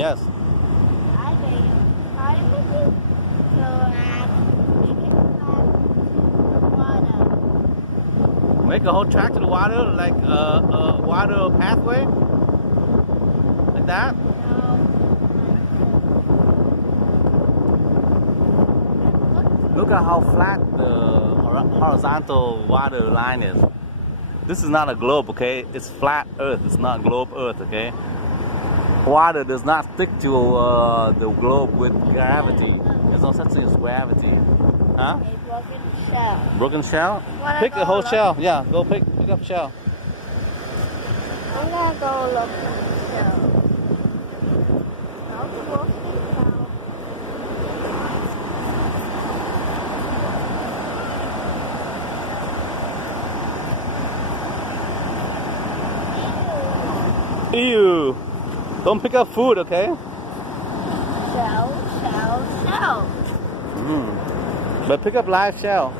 Yes. I bet you. How do you so water? Make a whole track to the water, like a water pathway, like that. Look at how flat the horizontal water line is. This is not a globe, okay? It's flat Earth. It's not globe Earth, okay? Water does not stick to the globe with gravity. There's no such thing as gravity. Huh? A broken shell. Broken shell? Pick a whole shell. Yeah, go pick up shell. I'm gonna go look at the shell. How's the broken shell? Ew! Don't pick up food, okay? Shell. But pick up live shell.